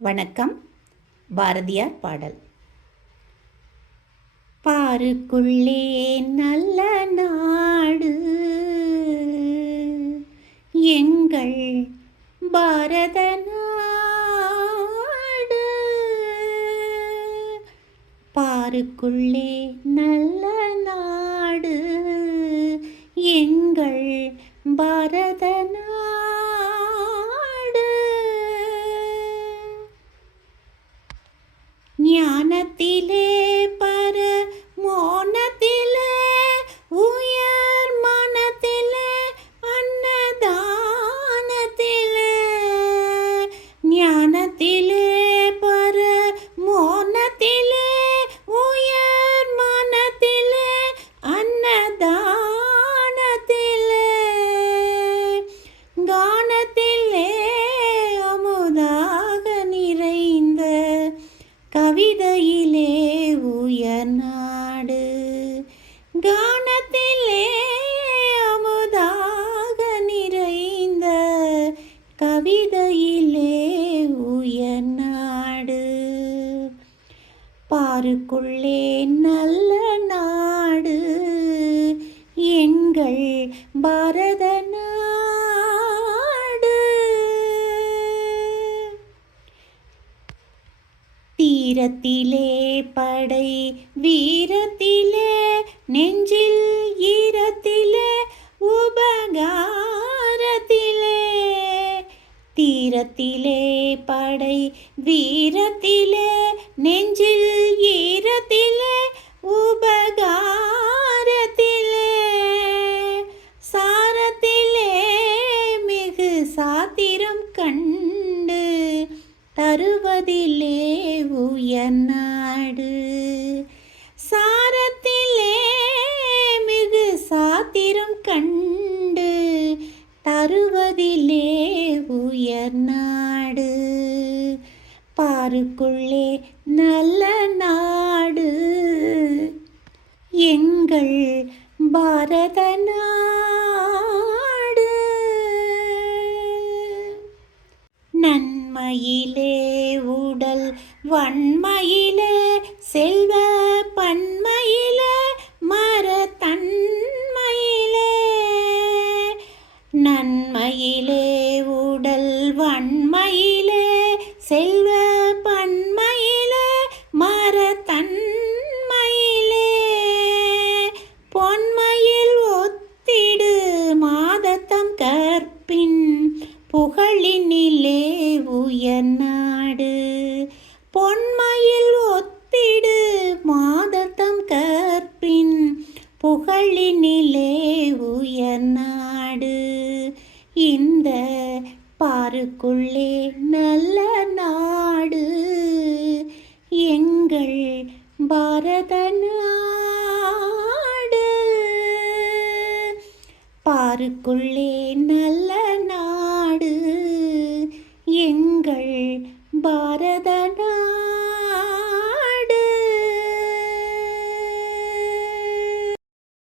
வணக்கம். பாரதியார் பாடல். பாருக்குள்ளே நல்ல நாடு எங்கள் பாரத நாடு. பாருக்குள்ளே நல்ல நாடு எங்கள் பாரத நாடு. ஞானத்திலே பரமோனத்திலே உயர் மனத்திலே அன்னதானத்திலே. ஞானத்திலே பரமோனத்திலே உயர் மனத்திலே அன்னதானத்திலே. கானத்திலே அமுதாக நிறைந்த கவிதையிலே உயர் நாடு. கானத்திலே அமுதாக நிறைந்த கவிதையிலே உயர் நாடு. பாருக்குள்ளே நல்ல நாடு எங்கள் பாரத நாடு. தீரத்திலே படை வீரத்திலே நெஞ்சில் ஈரத்திலே உபகாரத்திலே. தீரத்திலே படை வீரத்திலே நெஞ்சில் ஈரத்திலே உபகாரத்திலே. சாரத்திலே மிகு சாத்திரம் கண்டு தருவதிலே உயர் நாடு. சாரத்திலே மிகு சாத்திரம் கண்டு தருவதிலே உயர் நாடு. பாருக்குள்ளே நல்ல நாடு எங்கள் பாரத நாடு. நன்மையிலே உடல் வன்மையிலே செல்வ பன்மையிலே மரத்தன்மையிலே. நன்மையிலே உடல் வன்மையிலே செல்வ பன்மையிலே மரத்தன்மையிலே. பொன்மையில் ஒத்திடு மாதத்தம் கற்பின் புகழினிலே உயர் நாடு. பொன்மையில் ஒத்திடு மாதத்தம் கற்பின் புகழினிலே உயர் நாடு. இந்த பாருக்குள்ளே நல்ல நாடு எங்கள் பாரத நாடு. பாருக்குள்ளே நல்ல நாடு எங்கள் பாரத